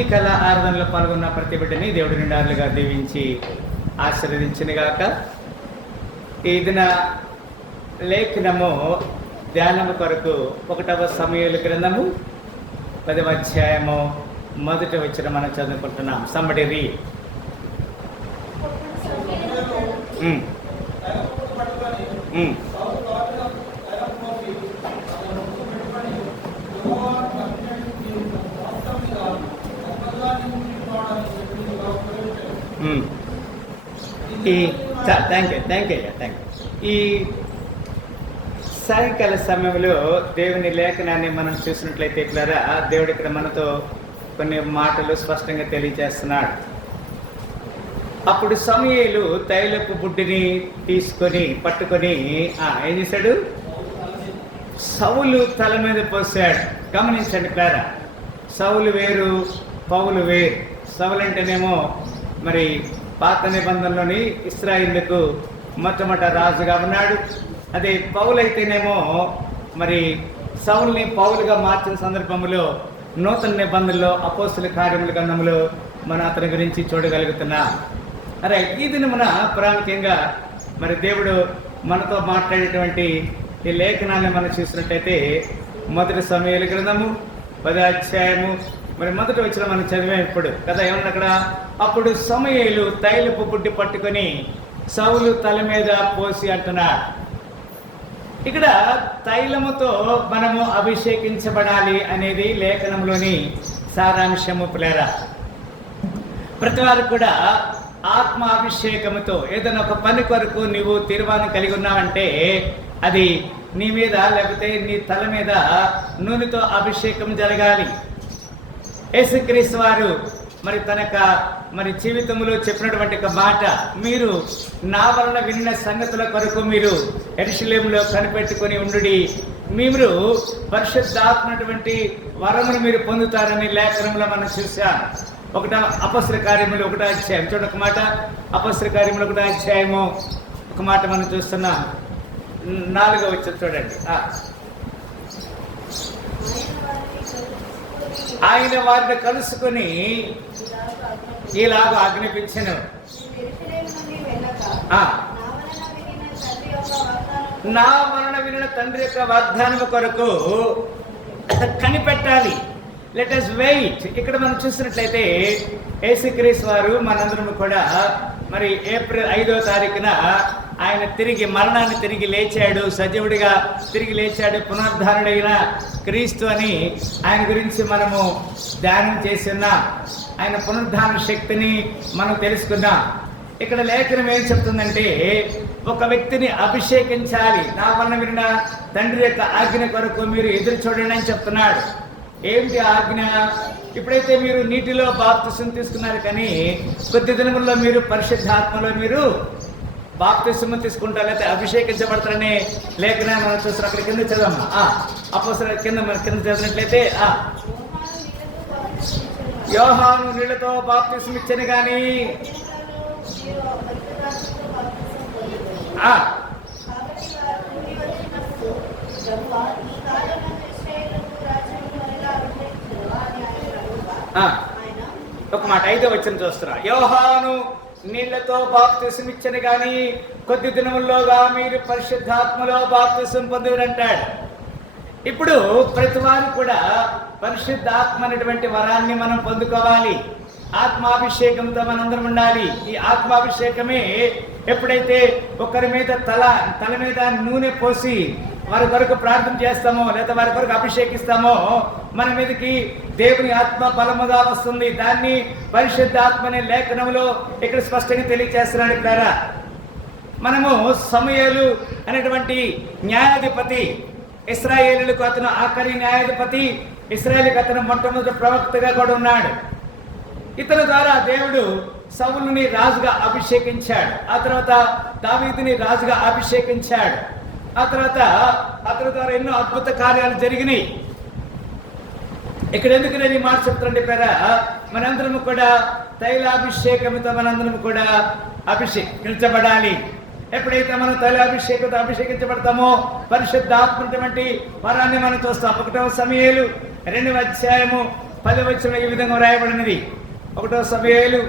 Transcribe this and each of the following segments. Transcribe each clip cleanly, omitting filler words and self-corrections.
ఈ కళ ఆరాధనలో పాల్గొన్న ప్రతి బిడ్డని దేవుడి నిండారులుగా దీవించి ఆశీర్వదించినగాక. ఈ దిన లేఖనము ధ్యానము కొరకు 1వ సమూయేలు గ్రంథము 10వ అధ్యాయము 1వ వచనం మనం చదువుకుంటున్నాం. Somebody read. Thank you. ఈ సాయంకాల సమయంలో దేవుని లేఖనాన్ని మనం చూసినట్లయితే ఇట్లారా దేవుడు ఇక్కడ మనతో కొన్ని మాటలు స్పష్టంగా తెలియజేస్తున్నాడు. అప్పుడు సమూయేలు తైలపు బుడ్డిని తీసుకొని పట్టుకొని ఏం చేశాడు? సౌలు తల మీద పోసాడు. గమనించండి క్లారా, సౌలు వేరు, పౌలు వేరు. సౌలు అంటేనేమో మరి పాత నిబంధనలోని ఇశ్రాయేలుకు మొట్టమొదట రాజుగా ఉన్నాడు. అదే పౌలు అయితేనేమో మరి సౌలుని పౌలుగా మార్చిన సందర్భంలో నూతన నిబంధనలో అపోస్తుల కార్యముల గ్రంథంలో మనం అతని గురించి చూడగలుగుతున్నాం. అరే ఈ దినమున ప్రాముఖ్యంగా మరి దేవుడు మనతో మాట్లాడేటువంటి ఈ లేఖనాన్ని మనం చూసినట్టయితే 1వ సమూయేలు గ్రంథము 10వ అధ్యాయము మరి 1వ వచనం మనం చదివాం ఇప్పుడు కదా. ఏమన్నా అక్కడ? అప్పుడు సమూయేలు తైలపు బుడ్డి పట్టుకొని సౌలు తల మీద పోసి అంటున్నాడు. ఇక్కడ తైలముతో మనము అభిషేకించబడాలి అనేది లేఖనంలోని సారాంశము ప్లేరా. ప్రతి వారు కూడా ఆత్మ అభిషేకముతో ఏదైనా ఒక పని కొరకు నీవు తీర్మానం కలిగి ఉన్నావంటే అది నీ మీద లేకపోతే నీ తల మీద నూనెతో అభిషేకం జరగాలి. యేసుక్రీస్తు వారు మరి తన మరి జీవితంలో చెప్పినటువంటి ఒక మాట, మీరు నా వలన విన్న సంగతుల కొరకు మీరు యెరూషలేములో కనిపెట్టుకొని ఉండుడి, మీరు పరిశుద్ధాత్మటువంటి వరమును మీరు పొందుతారని లేఖనంలో మనం చూసాం. అపొస్తలుల కార్యములు 1వ అధ్యాయం చూడొక మాట. అపొస్తలుల కార్యములు 1వ అధ్యాయము ఒక మాట మనం చూస్తున్నాం. 4వ వచనం చూడండి. ఆయన వారిని కలుసుకుని ఇలాగ ఆజ్ఞాపించెను, నా వలన వినిన తండ్రి యొక్క వాగ్దానము కొరకు కనిపెట్టాలి. Let us wait. ఇక్కడ మనం చూసినట్లయితే యేసుక్రీస్తు వారు మనందరం కూడా మరి ఏప్రిల్ 5వ తారీఖున ఆయన మరణాన్ని తిరిగి లేచాడు, సజీవుడిగా తిరిగి లేచాడు, పునరుద్ధారుడైన క్రీస్తు అని ఆయన గురించి మనము ధ్యానం చేస్తున్నాం. ఆయన పునరుద్ధారణ శక్తిని మనం తెలుసుకున్నాం. ఇక్కడ లేఖనం ఏం చెప్తుందంటే ఒక వ్యక్తిని అభిషేకించాలి, నా వలన విన్న తండ్రి యొక్క ఆజ్ఞ కొరకు మీరు ఎదురు చూడండి అని చెప్తున్నాడు. ఏమిటి ఆజ్ఞ? ఇప్పుడైతే మీరు నీటిలో బాప్తిసం తీసుకున్నారు, కానీ కొద్ది దినముల్లో మీరు పరిశుద్ధాత్మలో మీరు బాప్తిసం తీసుకుంటారు, లేకపోతే అభిషేకించబడతారనే లేఖనాన్ని మనం చూస్తారు. అక్కడ కింద చదవమ్మా. అపోస్తలుల కింద చదివినట్లయితే యోహాను నీళ్లతో బాప్తిసం ఇచ్చను కానీ ఒక మాట 5వ వచనం చూస్తున్నా. యోహాను నీళ్లతో బాప్తిసం ఇచ్చను కానీ కొద్ది దినముల్లోగా మీరు పరిశుద్ధాత్మలో బాప్తిసం పొందురంటాడు. ఇప్పుడు ప్రతి వారు కూడా పరిశుద్ధాత్మ అనేటువంటి వరాన్ని మనం పొందుకోవాలి. ఆత్మాభిషేకంతో మనందరం ఉండాలి. ఈ ఆత్మాభిషేకమే ఎప్పుడైతే ఒకరి మీద తల మీద నూనె పోసి వారి కొరకు ప్రార్థన చేస్తామో లేదా వారి కొరకు అభిషేకిస్తామో మన మీదకి దేవుని ఆత్మ బలముగా వస్తుంది. దాన్ని పరిశుద్ధాత్మ అనే లేఖనంలో ఇక్కడ స్పష్టంగా తెలియజేస్తున్నాడు. ద్వారా మనము సమూయేలు అనేటువంటి న్యాయాధిపతి, ఇశ్రాయేలులకు అతను ఆఖరి న్యాయాధిపతి, ఇశ్రాయేలుకి అతను మొట్టమొదటి ప్రవక్తగా కూడా ఉన్నాడు. ఇతని ద్వారా దేవుడు సౌలుని రాజుగా అభిషేకించాడు. ఆ తర్వాత దావీదుని రాజుగా అభిషేకించాడు. ఆ తర్వాత అతని ద్వారా ఎన్నో అద్భుత కార్యాలు జరిగినాయి. ఇక్కడ ఎందుకు నేను ఈ మాట చెప్తానంటే పేరా, మనందరము కూడా తైలాభిషేకంతో మనందరం కూడా అభిషేకించబడాలి. ఎప్పుడైతే మనం తైలాభిషేకంతో అభిషేకించబడతామో పరిశుద్ధాత్మ వరాన్ని మనం చూస్తాం. 1వ సమూయేలు 2వ అధ్యాయము 10వ వచనం ఈ విధంగా రాయబడినది. 1 సమూయేలు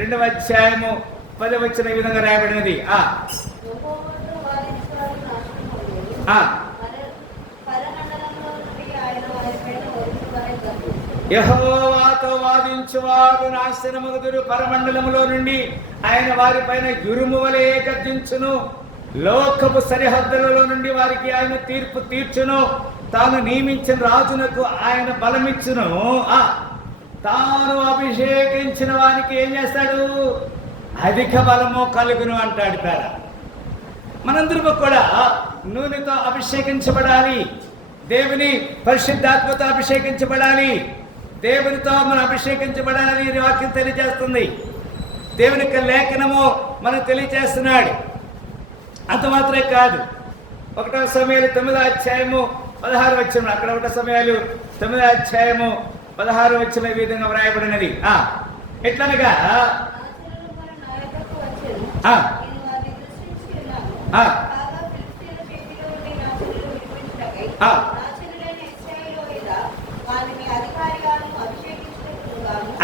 2వ అధ్యాయము 10వ వచనం ఈ విధంగా రాయబడినది. యెహోవాతో వాదించువారు నాశనమగుదురు, పరమండలములో నుండి ఆయన వారి పైన యురుము వలె గర్జించును. లోకపు సరిహద్దులలో నుండి వారికి ఆయన తీర్పు తీర్చును. తాను నియమించిన రాజునకు ఆయన బలమిచ్చును. తాను అభిషేకించిన వారికి ఏం చేస్తాడు? అధిక బలము కలుగును అంటాడు. మనందరూ కూడా నూనెతో అభిషేకించబడాలి. దేవుని పరిశుద్ధాత్మతో అభిషేకించబడాలి. దేవునితో మనం అభిషేకించబడాలని వాక్యం తెలియజేస్తుంది. దేవుని యొక్క లేఖనము మనం తెలియజేస్తున్నాడు. అంత మాత్రమే కాదు. 1 సమూయేలు 9వ అధ్యాయము 16వ వచనం, అక్కడ 1 సమూయేలు 9వ అధ్యాయము 16వ వచనం ఈ విధంగా వ్రాయబడినది. ఎట్లనగా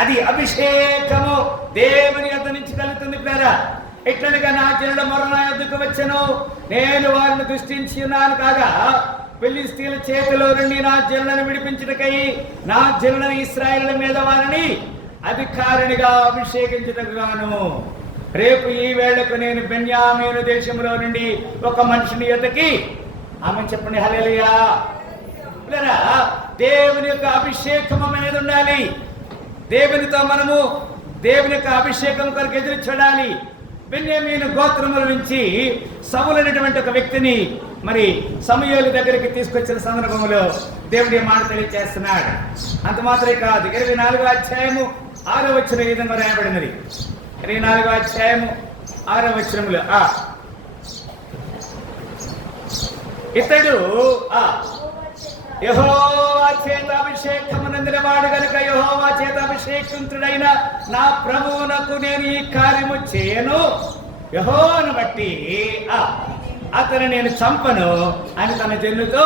అది అభిషేకము దేవుని యొద్ద నుంచి కలుగుతుంది. ఎట్లనగా నా జనుల మొర నా యొద్దకు వచ్చెను, నేను వారిని దృష్టించి ఉన్నాను కాగా ఫిలిష్తీయుల చేతిలో నుండి నా జనులను విడిపించుటకై నా జనులను ఇశ్రాయేలు మీద వారిని అధికారినిగా అభిషేకించుటకుగాను రేపు ఈ వేళకు నేను బెన్యామీను దేశంలో నుండి ఒక మనిషిని యొద్దకి, ఆమె చెప్పండి హల్లెలూయా. దేవుని యొక్క అభిషేకం అనేది ఉండాలి. దేవునితో మనము దేవుని యొక్క అభిషేకం కొరకు ఎదురు చూడాలి. బెన్యామీను గోత్రముల నుంచి సౌలు అనేటువంటి ఒక వ్యక్తిని మరి సమూయేలు దగ్గరికి తీసుకొచ్చిన సందర్భంలో దేవుడి మాట తెలియజేస్తున్నాడు. అంత మాత్రమే కాదు, 24వ అధ్యాయము 6వ వచనం ఈ విధంగా రాయబడినది. 24వ అధ్యాయము 6వ వచనములో ఇతడు యెహోవా చేత అభిషేకమునందినవాడు గనుక యెహోవా చేత అభిషేకితుడైన నా ప్రభువునకు నేను ఈ కార్యము చేయను, యెహోవాను బట్టి అతను నేను చంపను అని తన జనులతో.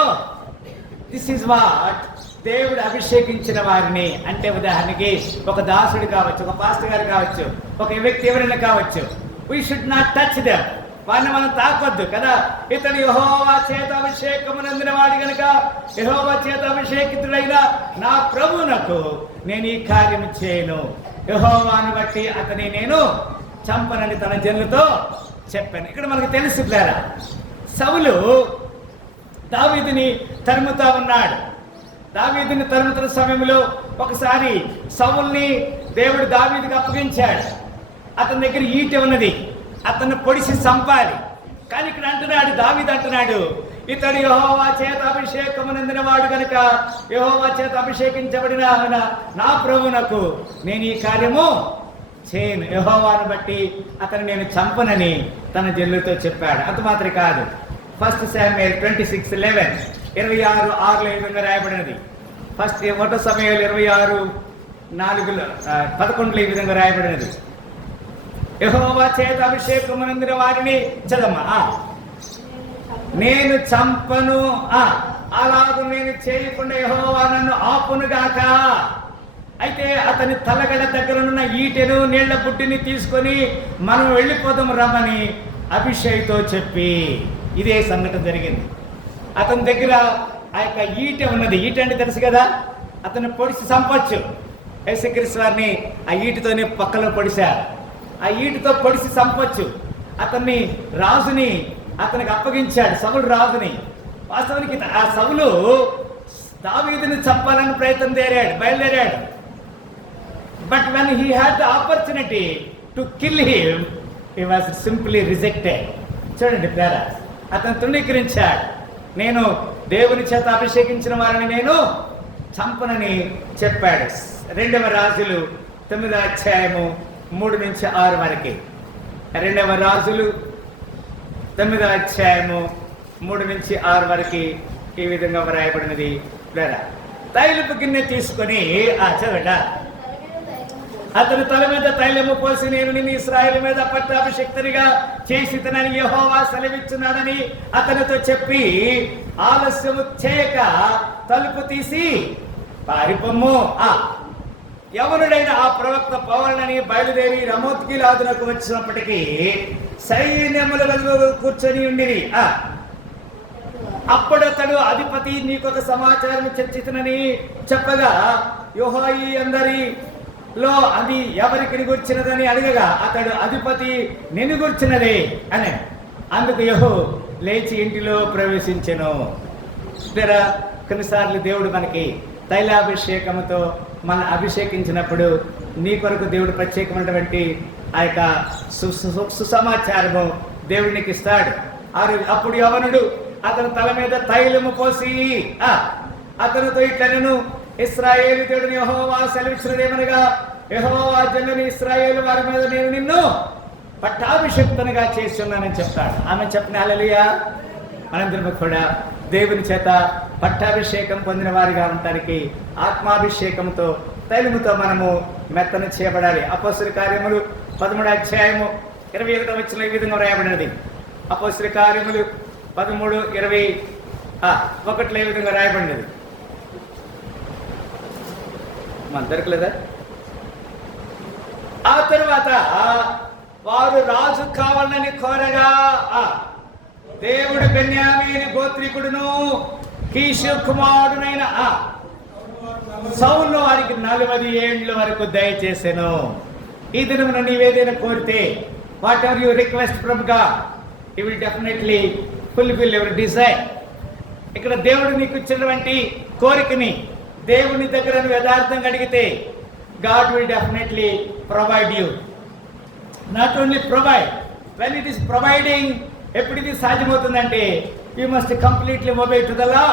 దిస్ ఇస్ వాట్ దేవుడు అభిషేకించిన వారిని అంటే, ఉదాహరణకి ఒక దాసుడు కావచ్చు, ఒక పాస్టర్ గారు కావచ్చు, ఒక వ్యక్తి ఎవరైనా కావచ్చు, we should not touch them. వారిని మనం తాకొద్దు కదా. ఇతడు యెహోవా చేత అభిషేకమునందిన వాడి గనుక యెహోవా చేత అభిషేకితుడైన నా ప్రభువునకు నేను ఈ కార్యము చేయను, యెహోవాను బట్టి అతని నేను చంపనని తన జనులతో చెప్పాను. ఇక్కడ మనకు తెలుసు సౌలు దావీదుని తరుముతా ఉన్నాడు. దావీదుని తరుముతున్న సమయంలో ఒకసారి సౌలుని దేవుడు దావీదుకి అప్పగించాడు. అతని దగ్గర ఈట ఉన్నది, అతన్ని పొడిసి చంపాలి. కానీ ఇక్కడ అంటున్నాడు, దావీదు అంటున్నాడు, ఇతడు యెహోవా చేత అభిషేకమునందిన వాడు కనుక యెహోవా చేత అభిషేకించబడిన నా ప్రభువునకు నేను ఈ కార్యము చేయను, యెహోవాను బట్టి అతను నేను చంపనని తన జనులతో చెప్పాడు. అంత మాత్రమే కాదు, 1 శామ్యూయేల్ 26:11 26:6 ఈ విధంగా రాయబడినది. 1 సమూయేలు 26:11 ఈ విధంగా రాయబడినది. యెహోవా చేత అభిషేకమునందిన వారిని చదమ్మా, నేను చంపను, అలాగూ నేను చేయకుండా యెహోవా నన్ను ఆపునుగాక. అయితే అతని తలగడ దగ్గరనున్న ఈటెను నీళ్ల బుడ్డిని తీసుకొని మనం వెళ్ళిపోదాం రమ్మని అభిషేక్తో చెప్పి ఇదే సంఘటన జరిగింది. అతని దగ్గర ఆ యొక్క ఈట ఉన్నది. ఈట అంటే తెలుసు కదా, అతన్ని పొడిచి చంపొచ్చు. యేసుక్రీస్తు వారిని ఆ ఈటతోనే పక్కలో పొడిశారు. ఆ ఈటతో పొడిచి చంపొచ్చు. అతన్ని రాజుని అతనికి అప్పగించాడు, సౌలు రాజుని. వాస్తవానికి ఆ సౌలు దావీదుని చంపాలని బయలుదేరాడు. But when he had the opportunity to kill him, he was simply rejected. చూడండి ప్రేరా, అతను తృణీకరించాడు. నేను దేవుని చేత అభిషేకించిన వారిని నేను చంపనని చెప్పాడు. 2వ రాజులు 9వ అధ్యాయము 3-6 వరకు. 2వ రాజులు 9వ అధ్యాయము 3-6 వరకు ఈ విధంగా వ్రాయబడినది. తైలపు గిన్నె తీసుకొని చదవడా, అతని తల మీద తైలము పోసి నేను నిన్ను ఇశ్రాయేలు మీద పట్టాభిషిక్తునిగా చేసి తనని యెహోవా సెలవిచ్చున్నాడని అతనితో చెప్పి ఆలస్యము చేయక తలుపు తీసి పారిపోమ్ము. యవనుడైన ఆ ప్రవక్త పౌలుని బయలుదేరి రమోత్గిలాదునకు వచ్చినప్పటికీ సైన్యముల గదిలో కూర్చొని ఉండిరి. అప్పుడు అతడు, అధిపతి నీకొక సమాచారం చర్చితునని చెప్పగా, యెహోవా ఈ అందరిలో అది ఎవరికి గుర్చినదని అడగగా, అతడు, అధిపతి నిన్ను గుర్చినదే అని. అందుకు యెహోవా లేచి ఇంటిలో ప్రవేశించెను. కొన్నిసార్లు దేవుడు మనకి తైలాభిషేకంతో మన అభిషేకించినప్పుడు నీ కొరకు దేవుడు ప్రత్యేకమైనటువంటి ఆ యొక్క సుసమాచారము దేవుడికి ఇస్తాడు. అప్పుడు యవనుడు అతని తల మీద తైలము పోసి అతనితో ఇట్లనెను, ఇశ్రాయేలు దేవుడు యెహోవా సెలవిచ్చినదేమనగా, యెహోవా జనుని ఇశ్రాయేలు వారి మీద నేను నిన్ను పట్టాభిషిక్తునిగా చేస్తున్నానని చెప్తాడు. ఆమె చెప్పిన హల్లెలూయా. మనందరం కూడా దేవుని చేత పట్టాభిషేకం పొందిన వారిగా ఉండటానికి ఆత్మాభిషేకంతో తైలముతో మనము మెత్తన చేయబడాలి. అపోస్తలుల కార్యములు 13వ అధ్యాయము 21వ వచనంలో ఈ విధంగా రాయబడినది. అపోస్తలుల కార్యములు 13:21 ఈ విధంగా రాయబడినది. మన దొరకలేదా? ఆ తరువాత వారు రాజు కావాలని కోరగా, దేవుడు బెన్యామీను గోత్రికుడును కీషు కుమారుడైన సౌలు వారికి 40 ఏళ్ల వరకు దయచేసెను. ఈ దినమున నీవేదైనా కోరితే, whatever you request from God, he will definitely fulfil your desire. ఇక్కడ దేవుడు నీకు ఇచ్చినటువంటి కోరికని దేవుని దగ్గర యథార్థంగా అడిగితే, God will definitely provide you. Not only provide, when it is providing, ఎప్పుడు ఇది సాధ్యమవుతుందంటే you must completely obey to the law.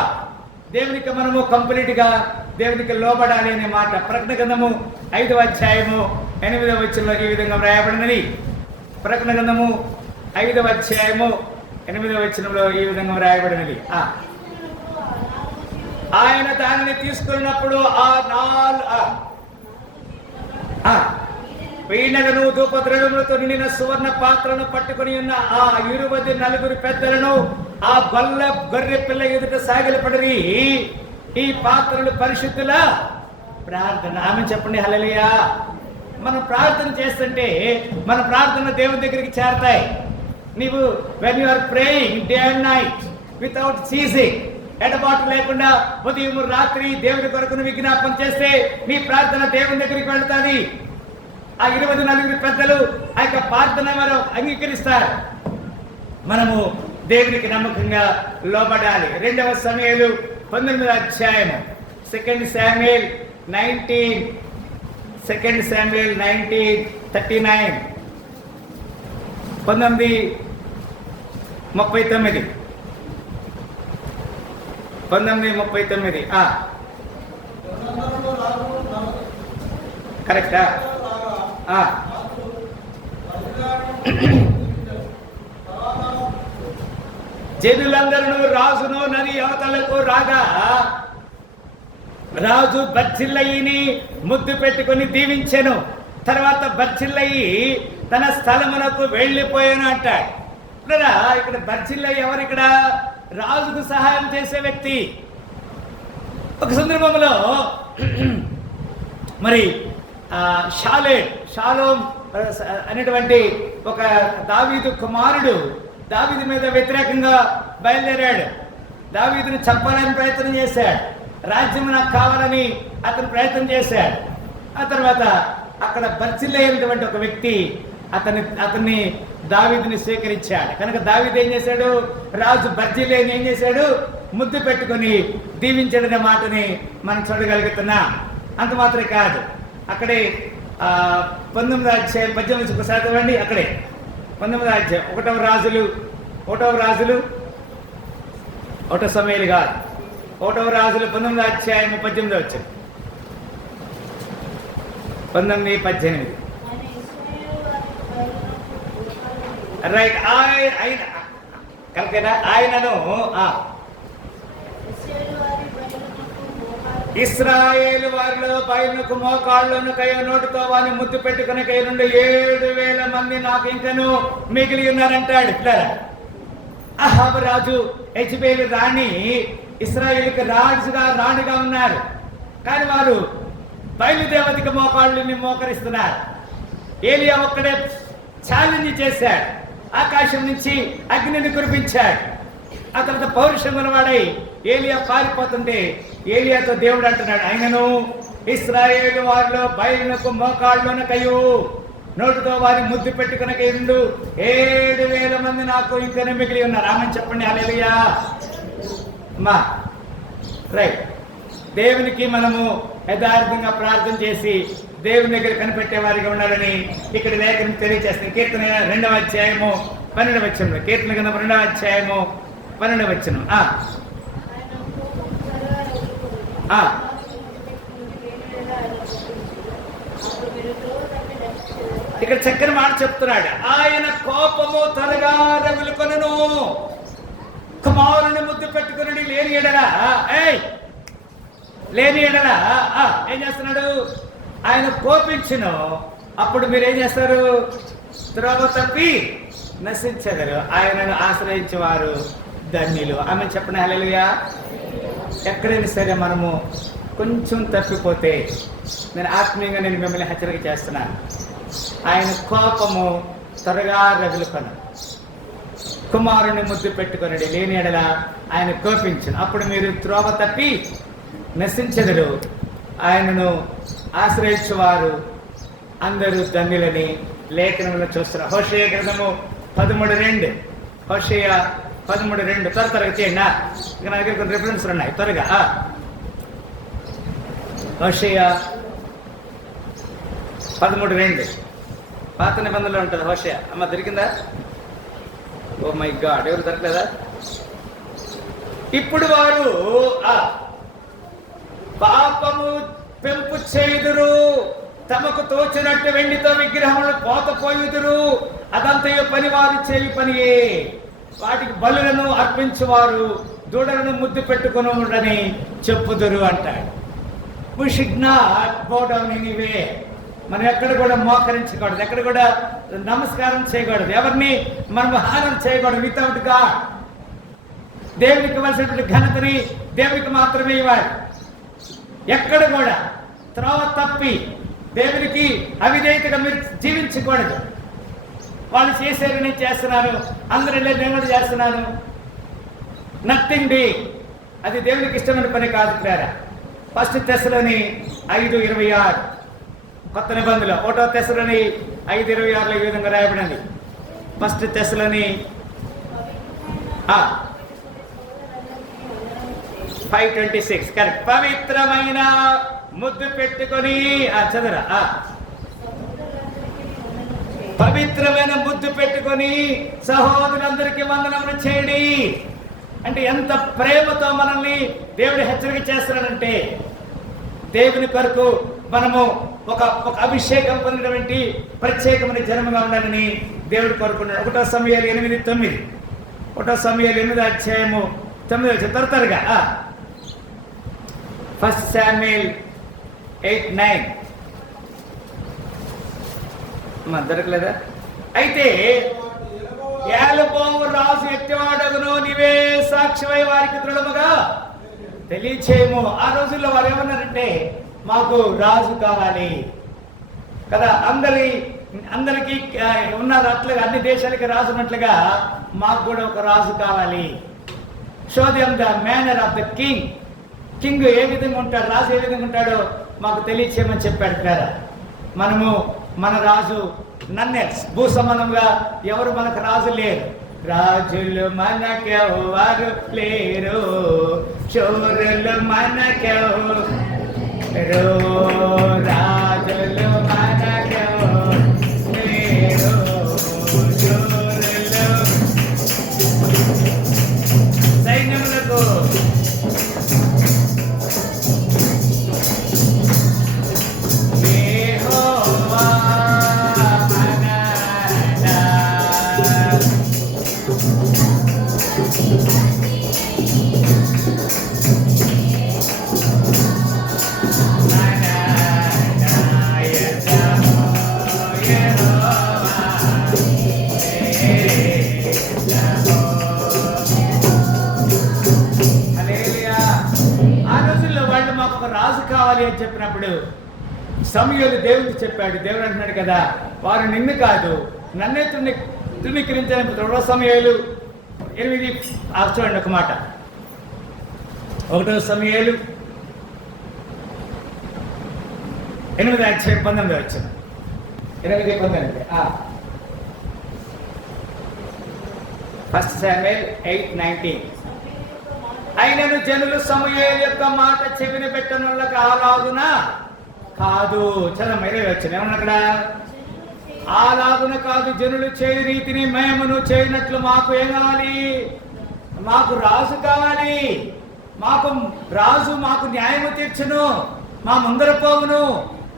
దేవునికి మనము కంప్లీట్గా దేవునికి లోబడాలి అనే మాట ప్రకటన గ్రంథము 5వ అధ్యాయము 8వ వచనంలో ఈ విధంగా వ్రాయబడినది. ప్రకటన గ్రంథము 5వ అధ్యాయము 8వ వచనంలో ఈ విధంగా వ్రాయబడినది. ఆయన దానిని తీసుకున్నప్పుడు వీణలను ధూపద్రవ్యములతో నిండిన సువర్ణ పాత్రను పట్టుకుని ఉన్న ఆ 24 పెద్దలను ఆ గొర్రె పిల్ల ఎదుట సాగిలపడి, ఈ పాత్రలు పరిశుద్ధుల ప్రార్థన. ఆమె చెప్పండి హల్లెలూయా. మనం ప్రార్థన చేస్తుంటే మన ప్రార్థన దేవుని దగ్గరికి చేరతాయి. నీవు when you are praying day and night without ceasing, ఎడబాటు లేకుండా ఉదయం రాత్రి దేవుని కొరకు విజ్ఞాపన చేస్తే నీ ప్రార్థన దేవుని దగ్గరికి వెళ్తాది. ఆ 24 పెద్దలు ఆ యొక్క ప్రార్థన వారు అంగీకరిస్తారు. మనము దేవునికి నమ్మకంగా లోబడాలి. 2వ సమూయేలు 19వ అధ్యాయము 2 శామ్యూయల్ 19:39 19:39 కరెక్టా? జనులందరూ రాజును నది అవతలకు రాగా, రాజు బర్జిల్లయిని ముద్దు పెట్టుకుని దీవించెను. తర్వాత బర్జిల్లయి తన స్థలమునకు వెళ్ళిపోయాను అంటాడు. ఇక్కడ బర్జిల్లయి ఎవరు? ఇక్కడ రాజుకు సహాయం చేసే వ్యక్తి. ఒక సందర్భంలో మరి షాలోం అనేటువంటి ఒక దావీదు కుమారుడు దావీదు మీద వ్యతిరేకంగా బయలుదేరాడు. దావీదును చంపాలని ప్రయత్నం చేశాడు. రాజ్యం నాకు కావాలని అతను ప్రయత్నం చేశాడు. ఆ తర్వాత అక్కడ బర్జిల్లయి అయినటువంటి ఒక వ్యక్తి అతన్ని దావీదుని స్వీకరించాడు. కనుక దావీదు ఏం చేశాడు? రాజు బర్జిల్లయిని ఏం చేశాడు? ముద్దు పెట్టుకుని దీవించడనే మాటని మనం చూడగలుగుతున్నాం. అంత మాత్రమే కాదు, అక్కడే 19వ అధ్యాయం 18 ఒకసారి చదవండి. అక్కడే 19వ అధ్యాయం 1వ రాజులు 1వ సమూయేలు కాదు, 1వ రాజులు 19వ అధ్యాయం 18వ వచనం. 19:18 రైట్. కరెక్టేనా? ఆయనను ఇశ్రాయేలు వారిలో బయలుకు మోకాళ్ళను కయ్య నోటితో వారిని ముద్దు పెట్టుకుని కై నుండి 7,000 మంది నాకు ఇంకను మిగిలి ఉన్నారంటాడు. అహాబు రాజు యెజెబెలు రాణి ఇశ్రాయేలుకి రాణిగా ఉన్నారు. కానీ వారు బయలుదేవతకి మోకాళ్ళని మోకరిస్తున్నారు. ఏలియా ఒక్కడే ఛాలెంజ్ చేశాడు. ఆకాశం నుంచి అగ్నిని కురిపించాడు. ఆ తర్వాత పౌరుషం ఉన్నవాడై ఏలియా పారిపోతుంటే ఏలియాతో దేవుడు అంటున్నాడు, ఆయనను ఇశ్రాయేలు వారిలో బయలునకు మోకాళ్ళునకయు నోటితో వారి ముద్దు పెట్టుకునక 7,000 మంది నాకు ఇంకా మిగిలి ఉన్నారు. ఆమెను చెప్పండి హల్లెలూయా. మా రైట్, దేవునికి మనము యథార్థంగా ప్రార్థన చేసి దేవుని దగ్గర కనిపెట్టే వారిగా ఉండాలని ఇక్కడ లేఖనం తెలియజేస్తుంది. కీర్తన 2వ అధ్యాయము 12వ వచనం. కీర్తన గ్రంథం 2వ అధ్యాయము 12వ వచనం. ఇక్కడ చక్కని మాట చెప్తున్నాడు. ఆయన కోపము త్వరగా రగులుకొనును, కుమారుని ముద్దు పెట్టుకుని లేని ఎడలా ఏం చేస్తున్నాడు? ఆయన కోపించును, అప్పుడు మీరు ఏం చేస్తారు? త్రోవ తప్పి నశించెదరు. ఆయనను ఆశ్రయించేవారు ధన్యులు. ఆమె చెప్పండి హల్లెలూయా. ఎక్కడైనా సరే మనము కొంచెం తప్పిపోతే ఆత్మీయంగా నేను మిమ్మల్ని హెచ్చరిక చేస్తున్నాను. ఆయన కోపము త్వరగా రగులుకొను, కుమారుని ముద్దు పెట్టుకొనడి లేని ఎడల ఆయన కోపించును, అప్పుడు మీరు త్రోవ తప్పి నశించెదరు. ఆయనను ఆశ్రయించువారు అందరూ ధన్యులని లేఖనంలో చూస్తున్నారు. హోషేయ గ్రంథము 13:2. హోషేయ 13:2 త్వరగా చేయండి. ఇక నా దగ్గర కొన్ని రిఫరెన్స్ ఉన్నాయి, త్వరగా. హోషేయ 13:2 పాత నిబంధనలో ఉంటుంది. హోషేయ అమ్మ దొరికిందా? ఓ మై గాడ్, ఎవరు దొరకలేదా? ఇప్పుడు వారు పాపము పెంపు చేయుదురు, తమకు తోచినట్టు వెండితో విగ్రహములు పోతపోయుదురు, అదంతయు పని వారు చేయు పనియే. వాటికి బలులను అర్పించువారు దూడలను ముద్దు పెట్టుకుని చెప్పుదురు అంటాడు. We should not bow down anyway. మనం ఎక్కడ కూడా మోకరించకూడదు, ఎక్కడ కూడా నమస్కారం చేయకూడదు, ఎవరిని మనం హారం చేయకూడదు. వితౌట్ గాడ్, దేవునికి ఇవ్వాల్సినటువంటి ఘనతని దేవునికి మాత్రమే ఇవ్వాలి. ఎక్కడ కూడా త్రోవ తప్పి దేవునికి అవిధేయతగా మీరు జీవించకూడదు. వాళ్ళు చేసేది నేను చేస్తున్నాను, అందరూ నేను కూడా చేస్తున్నాను, నథింగ్ డే. అది దేవునికి ఇష్టమైన పని కాదు ప్రేర. 1 తెస్సలోని 5:26 కొత్త నిబంధనలో 1 తెస్సలోని 5:26 ఈ విధంగా రాయబడింది. 1 తెస్సలోని 5:26 కరెక్ట్. పవిత్రమైన ముద్దు పెట్టుకొని చదరా. పవిత్రమైన ముద్దు పెట్టుకొని సహోదరులందరికీ వందనములు చేయండి. అంటే ఎంత ప్రేమతో మనల్ని దేవుడు హెచ్చరిక చేస్తున్నాడంటే, దేవుని కొరకు మనము ఒక అభిషేకం పొందినటువంటి ప్రత్యేకమైన జన్మగా ఉండాలని దేవుడు కోరుకున్నాడు. 1 సమూయేలు 8:9. 1 సమూయేలు 8వ అధ్యాయము 9 త్వరగా. 1 శామ్యూయేల్ 8:9 దొరకలేదా? అయితే ఏలబోము రాజు ఎట్టివాడగును, నీవే సాక్షివై వారికి దృఢముగా తెలియచేయము. ఆ రోజుల్లో వారు ఏమన్నారంటే, మాకు రాజు కావాలి కదా, అందరికీ ఉన్నారు అట్లుగా, అన్ని దేశాలకి రాజు ఉన్నట్లుగా మాకు కూడా ఒక రాజు కావాలి. Show them the manner of the king. King ఏ విధంగా ఉంటాడు, రాజు ఏ విధంగా ఉంటాడో మాకు తెలియచేయమని చెప్పాడు కదా. మనము మన రాజు నన్నే, భూ సంబంధంగా ఎవరు మనకు రాజు లేరు. రాజులు మనకెవరు లేరు, చోరులు మనకెవరు, రాజులు మనకెవరు లేరు, చోరులు సైన్యములకు రాజు కావాలి అని చెప్పినప్పుడు సమూయేలు దేవుడికి చెప్పాడు. దేవుడు అంటున్నాడు కదా, వారు నిన్ను కాదు నన్నే తృణీకరించాలని. 2 సమూయేలు 8 చూడండి ఒక మాట. 1 సమూయేలు 8:19 వచ్చింది. 8:19 1 Samuel 8:19. అయినను జనులు సమూయేలు యొక్క మాట చెవిని పెట్టనులకు అలాగున కాదు. చదవ 20 వచ్చింది. ఏమన్నా అక్కడ? అలాగున కాదు, జనులు చేయ రీతిని మేమును చేయనట్లు మాకు ఏం కావాలి? మాకు రాజు కావాలి. మాకు రాజు మాకు న్యాయము తీర్చును, మా ముందర పోవును,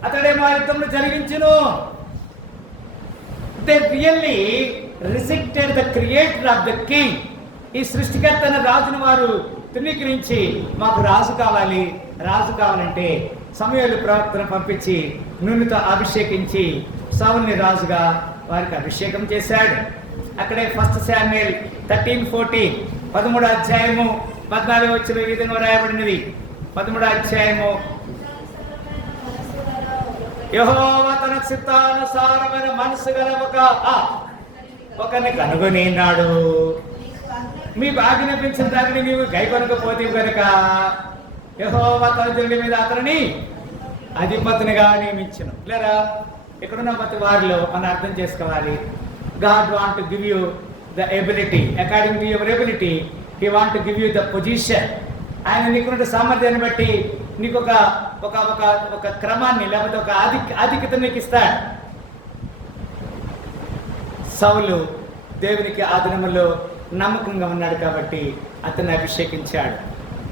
అతడే మా యుద్ధంలో జరిగించును. They really rejected the creator of the king. ఈ సృష్టికర్త అయిన రాజును వారు తృణీకరించి మాకు రాజు కావాలి, రాజు కావాలంటే సమూయేలు ప్రవక్తను పంపించి నూనెతో అభిషేకించి సౌలుని రాజుగా వారికి అభిషేకం చేశాడు. అక్కడే 1 Samuel 13:14 13వ అధ్యాయము 14వ వచనం ఈ విధంగా రాయబడినది. 13వ అధ్యాయము, యెహోవా తన చిత్తానుసారమైన మనసు గల ఒకరిని కనుగొనినాడు. మీకు ఆజ్ఞాపించిన దానిని నీవు గైకొనకపోతే కనుక యెహోవా తన జనుల మీద అతనిని అధిపతినిగా నియమించును. లేరా ఇక్కడున్న ప్రతి వారిలో మనం అర్థం చేసుకోవాలి. God want to give you the ability according to your ability. He want to give you the position. ఆయన నీకున్న సామర్థ్యాన్ని బట్టి నీకు ఒక ఒక ఒక ఒక క్రమాన్ని లేకపోతే ఒక ఆధిక్యత నీకు ఇస్తాడు. సౌలు దేవునికి ఆ దినములో నమ్మకంగా ఉన్నాడు కాబట్టి అతన్ని అభిషేకించాడు.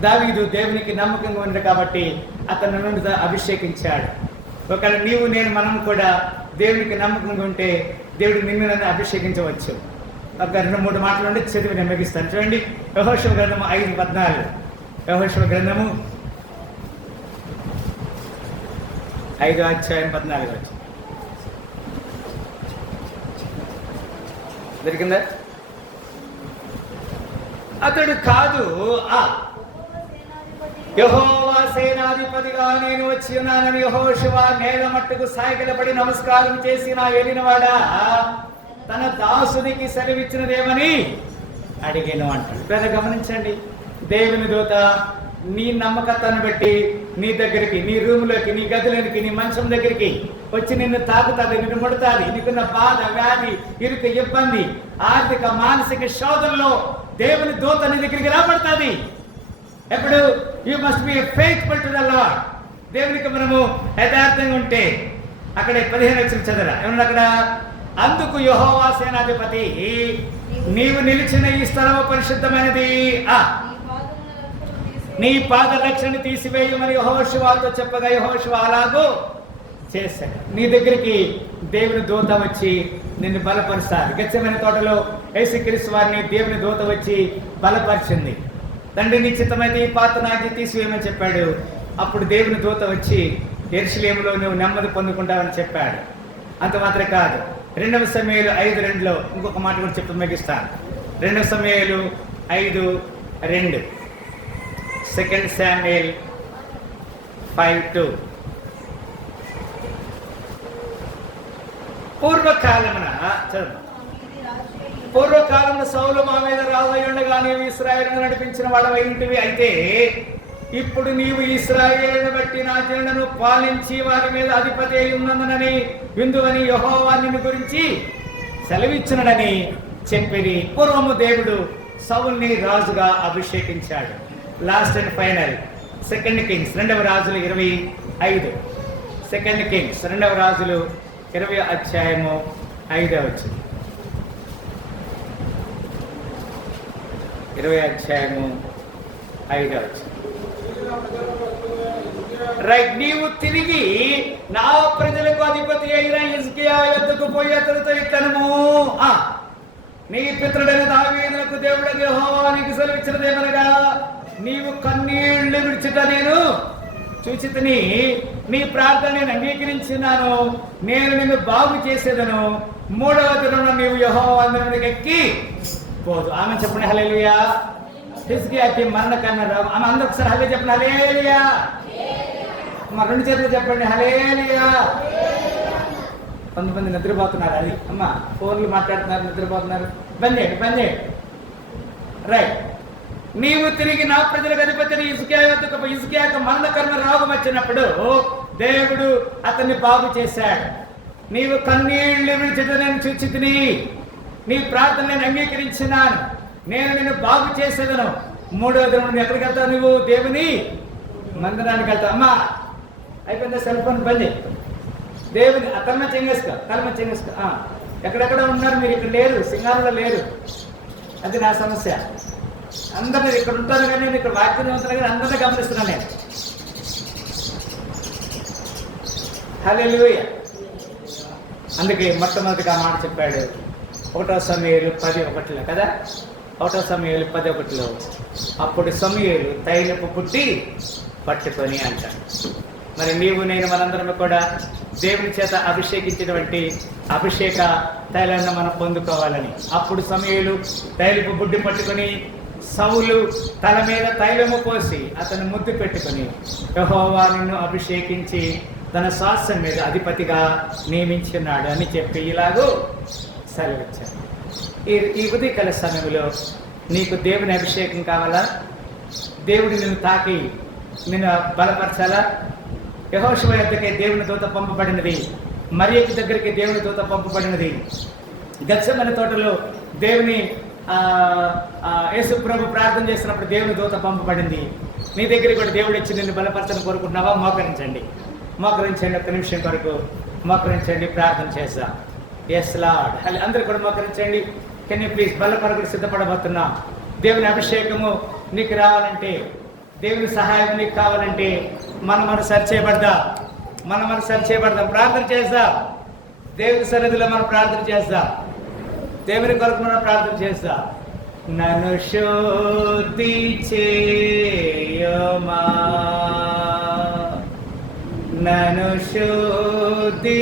దావీదు దేవునికి నమ్మకంగా ఉన్నాడు కాబట్టి అతను అభిషేకించాడు. ఒకవేళ నీవు నేను మనం కూడా దేవునికి నమ్మకంగా ఉంటే దేవుడు నిన్ను నన్ను అభిషేకించవచ్చు. ఒక 2-3 మాటలు ఉండి చదివి నేను ముగిస్తాను. చూడండి, యెహోషువ గ్రంథము 5:14. యెహోషువ గ్రంథము 5వ అధ్యాయం 14 వచ్చి దొరికిందా? అతడు కాదు, యెహోవా సేనాధిపతిగా నేను వచ్చి ఉన్నానని యెహోషువ నేల మట్టుకు సాగిలపడి నమస్కారం చేసి నా ఏలినవాడా తన దాసునికి సెలవిచ్చినదేమని అడిగాను అంటాడు. పెద్ద గమనించండి, దేవుని దూత నీ నమ్మకత్వాన్ని బట్టి నీ దగ్గరికి, నీ రూములోకి, నీ గదిలోనికి, నీ మంచం దగ్గరికి వచ్చి నిన్ను తాకుతుంది, నిన్ను ముడతాది. నీకున్న బాధ, వ్యాధి, ఇరుకు, ఇబ్బంది, ఆర్థిక మానసిక శోధనలో దేవుని దూత నీ దగ్గరికి రాబడుతుంది. ఎప్పుడు you must be faithful to the lord. దేవునికి మనము యథార్థంగా ఉంటే. అక్కడ 15 వచనం చదవరా ఏమన్నా అక్కడ? అందుకు యెహోవా సేనాధిపతి నీవు నిలిచిన ఈ స్థలము పరిశుద్ధమైనది, నీ పాదరక్షణ తీసివేయమని యెహోషువతో చెప్పగా యెహోషువ అలాగూ చేశాడు. నీ దగ్గరికి దేవుని దూత వచ్చి నిన్ను బలపరుస్తారు. గెత్సేమనే తోటలో యేసుక్రీస్తు వారిని దేవుని దూత వచ్చి బలపరిచింది. తండ్రి నిశ్చితమైతే ఈ పాత్ర నాకు తీసివేయమని చెప్పాడు. అప్పుడు దేవుని దూత వచ్చి యెరూషలేములో నువ్వు నెమ్మది పొందుకుంటావని చెప్పాడు. అంత మాత్రమే కాదు, 2 సమూయేలు 5:2 ఇంకొక మాట కూడా చెప్పి ముగిస్తాను. 2 సమూయేలు 5:2 2 Samuel 5:2. పూర్వకాలమున సౌలు మా మీద రాజై ఉండగా నీవు ఇశ్రాయేలును నడిపించిన వాడవై ఉంటివి. అయితే ఇప్పుడు నీవు ఇశ్రాయేలును బట్టి నా జనులను పాలించి వారి మీద అధిపతి అయి ఉన్నందునని విందువని యెహోవా నిన్ను గురించి సెలవిచ్చునని చెప్పిరి. పూర్వము దేవుడు సౌలుని రాజుగా అభిషేకించాడు. లాస్ట్ అండ్ ఫైనల్ 2 Kings 2వ రాజులు 25. 2 Kings 2వ రాజులు 20వ అధ్యాయము 5వ వచనం. 20వ అధ్యాయము 5వ వచనం. రైట్, నీవు తిరిగి నా ప్రజలకు అధిపతి అయిన హిజ్కియా యొద్దకు పోయి అతనితో ఇట్లనము, నీ పితరుడైన దావీదునకు దేవుడైన యెహోవా నీకు సెలవిచ్చినదేమనగా నీవు కన్నీళ్లు విడిచుట నేను చూచితిని, నీ ప్రార్థన నేను అంగీకరించినాను, నేను నిన్ను బాగు చేసేదను, 3వ దినమున నీవు యెహోవా మందిరమునకు ఎక్కి పోదు. ఆమె చెప్పండి హల్లెలూయా. హిజ్కియాకి మరణకన్న ఆమె అందరూ ఒకసారి హల్లెలూయా చెప్పండి హల్లెలూయా. అమ్మ 2 చేతులు చెప్పండి, హల్లెలూయా. కొంతమంది నిద్రపోతున్నారు, అది అమ్మ ఫోన్లు మాట్లాడుతున్నారు, నిద్రపోతున్నారు. బంద్ చేయండి. రైట్. నీవు తిరిగి నా ప్రజలకు అధిపతిని హిజ్కియాకు మరణకరమైన రోగం వచ్చినప్పుడు దేవుడు అతన్ని బాగు చేశాడు. నీవు కన్నీళ్లు విడిచిట నేను చూచితిని, నీ ప్రార్థన నేను అంగీకరించినాను, నేను నిన్ను బాగు చేసేదను. 3వ దినం నుండి ఎక్కడికి వెళ్తావు? నువ్వు దేవుని మందిరానికి వెళ్తావు. అమ్మా అయిపోయిందా? సెల్ ఫోన్ బంద్. దేవుని తలమ చెంగేసుకో. ఎక్కడెక్కడ ఉన్నారు మీరు? ఇక్కడ లేరు, సింగారంలో లేరు. అది నా సమస్య. అందరూ ఇక్కడ ఉంటారు కానీ నేను ఇక్కడ వాక్యం అవుతున్నా కానీ అందరినీ గమనిస్తున్నాను నేను. హల్లెలూయా. అందుకే మొట్టమొదటిగా మాట చెప్పాడు 1వ సమూయేలు 10:1 కదా. 1వ సమూయేలు 10:1 అప్పుడు సమూయేలు తైలపు పుట్టి పట్టుకొని అంటాడు. మరి నీవు నేను మనందరం కూడా దేవుని చేత అభిషేకించినటువంటి అభిషేక తైలాన్ని మనం పొందుకోవాలని. అప్పుడు సమూయేలు తైలపు బుడ్డి పట్టుకొని సౌలు తల మీద తైలము పోసి అతను ముద్దు పెట్టుకొని యెహోవా నిన్ను అభిషేకించి తన శాస్త్రం మీద అధిపతిగా నియమించున్నాడు అని చెప్పి ఇలాగూ సెలవిచ్చాడు. ఈ ఉదయకాల సమయంలో నీకు దేవుని అభిషేకం కావాలా? దేవుడు నిన్ను తాకి నిన్ను బలపరచాలా? యెహోషువ యొద్దకే దేవుని దూత పంపబడినది, మరియకు దగ్గరికి దేవుని దూత పంపబడినది. గెత్సెమనే తోటలో దేవుని యేసు ప్రభు ప్రార్థన చేసినప్పుడు దేవుని దూత పంపబడింది. నీ దగ్గరికి కూడా దేవుడు ఇచ్చి నిన్ను బలపరచని కోరుకుంటున్నావా? మోకరించండి. 1 నిమిషం వరకు మోకరించండి, ప్రార్థన చేద్దాం. Yes Lord. అందరూ కూడా మోకరించండి. Can you please? బలపరకుడు సిద్ధపడబోతున్నా. దేవుని అభిషేకము నీకు రావాలంటే, దేవుని సహాయం నీకు కావాలంటే మనం సరిచేయబడదాం. ప్రార్థన చేద్దాం. దేవుని సన్నిధిలో మనం ప్రార్థన చేద్దాం. దేవుని కొరకు మనం ప్రార్థన చేద్దాం. నన్ను శుద్ధి చేయమా, నన్ను శుద్ధి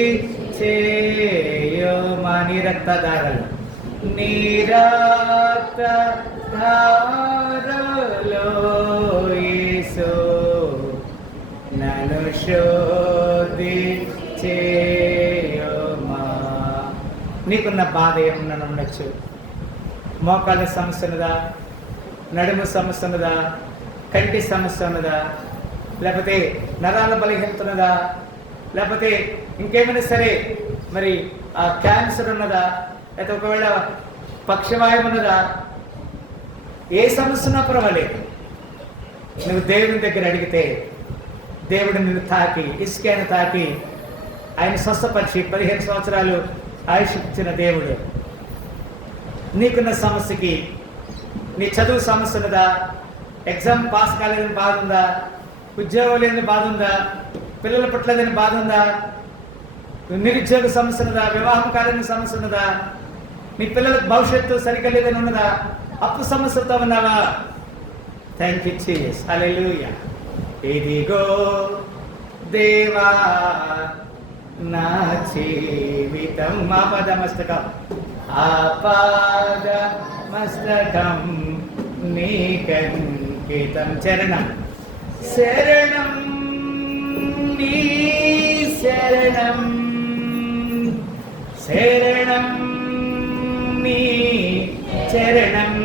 చేయమా. నీ రక్తధారలు, నీ రక్తధారలో యేసు నన్ను శుద్ధి చేయమా. నీకున్న బాధ ఏమన్నా ఉండొచ్చు. మోకాళ్ళ సమస్య ఉన్నదా? నడుము సమస్య ఉన్నదా? కంటి సమస్య ఉన్నదా? లేకపోతే నరాల బలహీనత ఉన్నదా? లేకపోతే ఇంకేమైనా సరే మరి క్యాన్సర్ ఉన్నదా? లేకపోతే ఒకవేళ పక్షవాయువు ఉన్నదా? ఏ సమస్య ఉన్నా పర్వాలేదు, నువ్వు దేవుని దగ్గర అడిగితే దేవుడు నిన్ను తాకి, హిజ్కియాను తాకి ఆయన స్వస్థపరిచి 15 సంవత్సరాలు ఆయుష్ ఇచ్చిన దేవుడు. నీకున్న సమస్యకి, నీ చదువు సమస్య ఉన్నదా? ఎగ్జామ్ పాస్ కాలేదని బాధ ఉందా? ఉద్యోగం లేని బాధ ఉందా? పిల్లలు పుట్టలేదని బాధ ఉందా? నిరుద్యోగ సమస్య ఉన్నదా? వివాహం కాలేని సమస్య ఉన్నదా? నీ పిల్లలకు భవిష్యత్తు సరిగ్గా లేదని ఉన్నదా? అప్పు సమస్యతో ఉన్నావా? Thank you Jesus. హల్లెలూయా. ఇదిగో దేవా నా జీవితం. ఆపాదమస్తకం, ఆపాదమస్తకం నీకంకితం. చరణం శరణం నీ శరణం, శరణం నీ చరణం,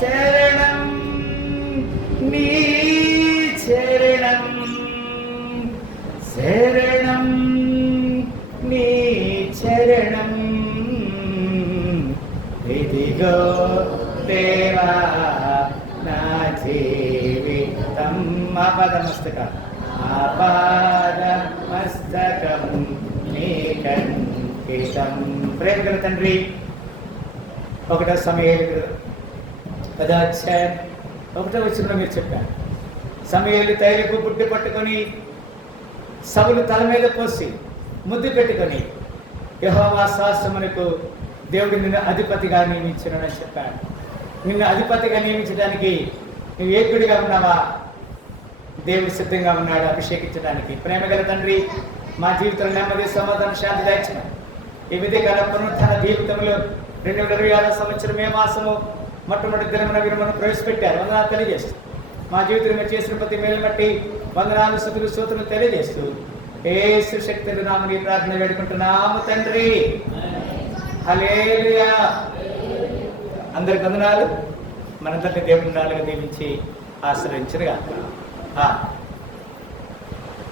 శరణం నీ చరణం, శరణం నీ చరణం. ఇదిగో దేవా నా జీవితం. ఆపాదమస్తకం, ఆపాదమస్తకం నీకంకితం. ప్రేమ గల తండ్రి, 1వ సమూయేలు 10వ అధ్యాయం 1వ వచనంలో మీరు చెప్పారు, సమూయేలు తైలపు బుడ్డి పట్టుకొని సౌలు తల మీద పోసి ముద్దు పెట్టుకొని యెహోవా శాస్త్రమునకు దేవుడు నిన్ను అధిపతిగా నియమించునని చెప్పాడు. నిన్ను అధిపతిగా నియమించడానికి నువ్వు ఏకుడిగా ఉన్నావా? దేవుడు సిద్ధంగా ఉన్నాడు అభిషేకించడానికి. ప్రేమగల తండ్రి, మా జీవితంలో నెమ్మది, సమాధానం, శాంతి దాచిన ఈ విధికాల పునరుత్థాన జీవితంలో 2026 సంవత్సరం మే మాసము మొట్టమొదటి దినమున మీరు మనం ప్రవేశపెట్టారు. వందనాలు తెలియజేస్తాం. మా జీవితంలో మీరు చేసిన ప్రతి మేలు బట్టి వందనాలు స్తుతులు స్తోత్రులు తెలియజేస్తూ యేసు శక్తి నామమున ఈ ప్రార్థన వేడుకుంటున్నాము తండ్రి. హల్లెలూయా. అందరికి వందనాలు. మనందరినీ దేవుని నాలుగా దీవించి ఆశ్రయించునుగాక.